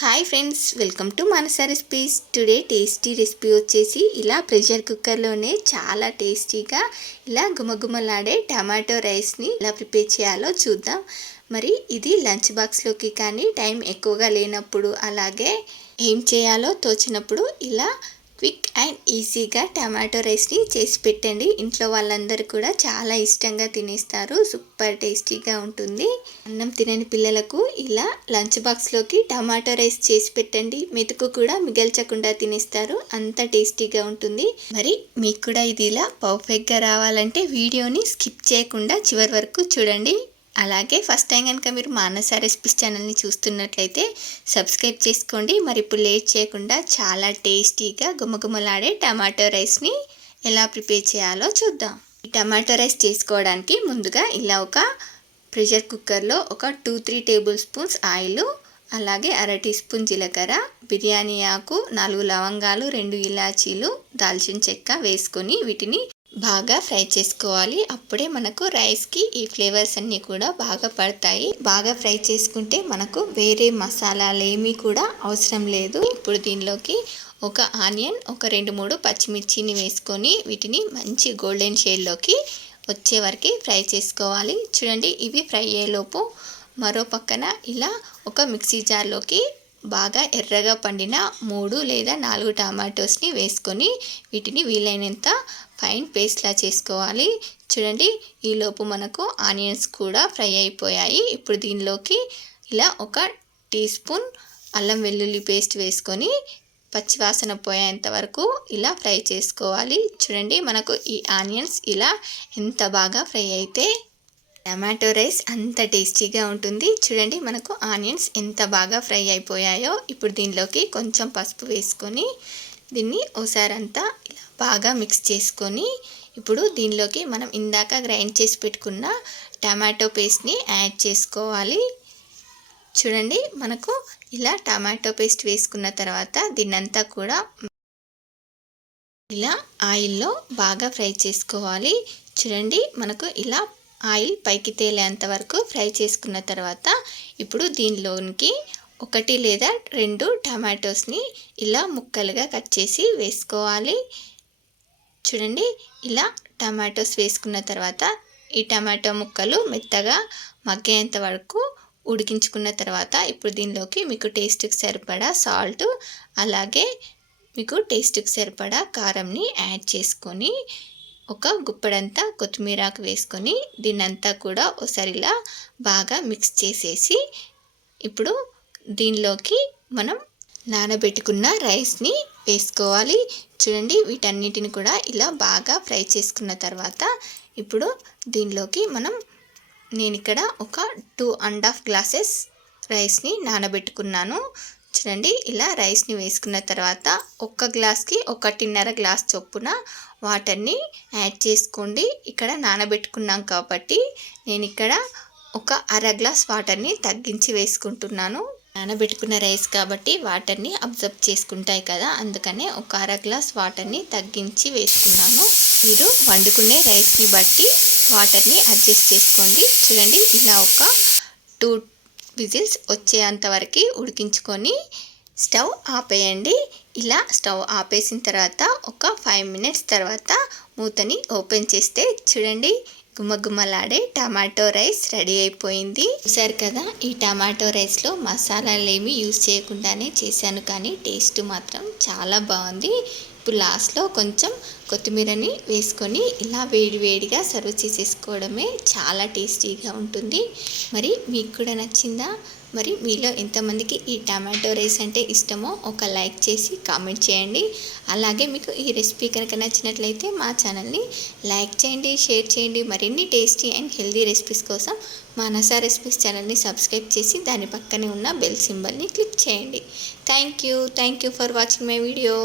Hi friends welcome to Manasa recipes today tasty recipe వచ్చేసి ఇలా pressure కుక్కర్లోనే చాలా టేస్టీగా ఇలా గుమగుమలాడే టమాటో రైస్ని ఎలా ప్రిపేర్ చేయాలో చూద్దాం. మరి ఇది లంచ్ బాక్స్లోకి కానీ టైం ఎక్కువగా లేనప్పుడు అలాగే ఏం చేయాలో తోచినప్పుడు ఇలా క్విక్ అండ్ ఈజీగా టమాటో రైస్ని చేసి పెట్టండి. ఇంట్లో వాళ్ళందరూ కూడా చాలా ఇష్టంగా తినేస్తారు. సూపర్ టేస్టీగా ఉంటుంది. అన్నం తినని పిల్లలకు ఇలా లంచ్ బాక్స్లోకి టమాటో రైస్ చేసి పెట్టండి. మెతుకు కూడా మిగల్చకుండా తినేస్తారు. అంత టేస్టీగా ఉంటుంది. మరి మీకు కూడా ఇది ఇలా పర్ఫెక్ట్గా రావాలంటే వీడియోని స్కిప్ చేయకుండా చివరి వరకు చూడండి. అలాగే ఫస్ట్ టైం కనుక మీరు మానస రెసిపీస్ ఛానల్ని చూస్తున్నట్లయితే సబ్స్క్రైబ్ చేసుకోండి. మరి ఇప్పుడు లేట్ చేయకుండా చాలా టేస్టీగా గుమగుమలాడే టమాటో రైస్ని ఎలా ప్రిపేర్ చేయాలో చూద్దాం. ఈ టమాటో రైస్ చేసుకోవడానికి ముందుగా ఇలా ఒక ప్రెషర్ కుక్కర్లో ఒక two three table spoons oil అలాగే అర టీ స్పూన్ జీలకర్ర బిర్యానీ ఆకు నాలుగు లవంగాలు రెండు ఇలాచీలు దాల్చిన చెక్క వేసుకొని వీటిని బాగా ఫ్రై చేసుకోవాలి. అప్పుడే మనకు రైస్కి ఈ ఫ్లేవర్స్ అన్నీ కూడా బాగా పడతాయి. బాగా ఫ్రై చేసుకుంటే మనకు వేరే మసాలాలు ఏమీ కూడా అవసరం లేదు. ఇప్పుడు దీనిలోకి ఒక ఆనియన్ ఒక రెండు మూడు పచ్చిమిర్చిని వేసుకొని వీటిని మంచి గోల్డెన్ షేడ్లోకి వచ్చే వరకు ఫ్రై చేసుకోవాలి. చూడండి ఇవి ఫ్రై అయ్యేలోపు మరో పక్కన ఇలా ఒక మిక్సీ జార్లోకి బాగా ఎర్రగా పండిన మూడు లేదా నాలుగు టమాటోస్ని వేసుకొని వీటిని వీలైనంత ఫైన్ పేస్ట్లా చేసుకోవాలి. చూడండి ఈలోపు మనకు ఆనియన్స్ కూడా ఫ్రై అయిపోయాయి. ఇప్పుడు దీనిలోకి ఇలా ఒక టీ స్పూన్ అల్లం వెల్లుల్లి పేస్ట్ వేసుకొని పచ్చివాసన పోయేంత వరకు ఇలా ఫ్రై చేసుకోవాలి. చూడండి మనకు ఈ ఆనియన్స్ ఇలా ఎంత బాగా ఫ్రై అయితే టమాటో రైస్ అంత టేస్టీగా ఉంటుంది. చూడండి మనకు ఆనియన్స్ ఎంత బాగా ఫ్రై అయిపోయాయో. ఇప్పుడు దీనిలోకి కొంచెం పసుపు వేసుకొని దీన్ని ఓసారి అంతా ఇలా బాగా మిక్స్ చేసుకొని ఇప్పుడు దీనిలోకి మనం ఇందాక గ్రైండ్ చేసి పెట్టుకున్న టమాటో పేస్ట్ని యాడ్ చేసుకోవాలి. చూడండి మనకు ఇలా టమాటో పేస్ట్ వేసుకున్న తర్వాత దీన్నంతా కూడా ఇలా ఆయిల్లో బాగా ఫ్రై చేసుకోవాలి. చూడండి మనకు ఇలా ఆయిల్ పైకి తేలేంత వరకు ఫ్రై చేసుకున్న తర్వాత ఇప్పుడు దీనిలోనికి ఒకటి లేదా రెండు టమాటోస్ని ఇలా ముక్కలుగా కట్ చేసి వేసుకోవాలి. చూడండి ఇలా టమాటోస్ వేసుకున్న తర్వాత ఈ టమాటో ముక్కలు మెత్తగా మగ్గేంత వరకు ఉడికించుకున్న తర్వాత ఇప్పుడు దీనిలోకి మీకు టేస్ట్కి సరిపడా సాల్ట్ అలాగే మీకు టేస్ట్కి సరిపడా కారంని యాడ్ చేసుకొని ఒక గుప్పడంతా కొత్తిమీరాకు వేసుకొని దీన్నంతా కూడా ఒకసారిలా బాగా మిక్స్ చేసేసి ఇప్పుడు దీనిలోకి మనం నానబెట్టుకున్న రైస్ని వేసుకోవాలి. చూడండి వీటన్నిటిని కూడా ఇలా బాగా ఫ్రై చేసుకున్న తర్వాత ఇప్పుడు దీనిలోకి మనం నేను ఇక్కడ ఒక టూ అండ్ హాఫ్ గ్లాసెస్ రైస్ని నానబెట్టుకున్నాను. చూడండి ఇలా రైస్ని వేసుకున్న తర్వాత ఒక్క గ్లాస్కి ఒకటిన్నర గ్లాస్ చొప్పున వాటర్ని యాడ్ చేసుకోండి. ఇక్కడ నానబెట్టుకున్నాం కాబట్టి నేను ఇక్కడ ఒక అర గ్లాస్ వాటర్ని తగ్గించి వేసుకుంటున్నాను. నానబెట్టుకున్న రైస్ కాబట్టి వాటర్ని అబ్జర్వ్ చేసుకుంటాయి కదా అందుకనే ఒక అర గ్లాస్ వాటర్ని తగ్గించి వేసుకున్నాను. మీరు వండుకునే రైస్ని బట్టి వాటర్ని అడ్జస్ట్ చేసుకోండి. చూడండి ఇలా ఒక టూ విజిల్స్ వచ్చేంత వరకు ఉడికించుకొని స్టవ్ ఆపేయండి. ఇలా స్టవ్ ఆపేసిన తర్వాత ఒక ఫైవ్ మినిట్స్ తర్వాత మూతని ఓపెన్ చేస్తే చూడండి గుమ్మగుమ్మలాడే టమాటో రైస్ రెడీ అయిపోయింది. చూసారు కదా ఈ టమాటో రైస్లో మసాలాలు ఏమి యూజ్ చేయకుండానే చేశాను కానీ టేస్ట్ మాత్రం చాలా బాగుంది. ఇప్పుడు లాస్ట్లో కొంచెం కొత్తిమీరని వేసుకొని ఇలా వేడివేడిగా సర్వ్ చేసేసుకోవడమే చాలా టేస్టీగా ఉంటుంది. మరి మీకు కూడా నచ్చిందా? మరి మీలో ఎంతమందికి ఈ టమాటో రైస్ అంటే ఇష్టమో ఒక లైక్ చేసి కామెంట్ చేయండి. అలాగే మీకు ఈ రెసిపీ కనుక నచ్చినట్లయితే మా ఛానల్ని లైక్ చేయండి షేర్ చేయండి. మరిన్ని టేస్టీ అండ్ హెల్దీ రెసిపీస్ కోసం మా నసా రెసిపీస్ ఛానల్ని సబ్స్క్రైబ్ చేసి దాని పక్కనే ఉన్న బెల్ సింబల్ని క్లిక్ చేయండి. Thank you. Thank you for watching my video.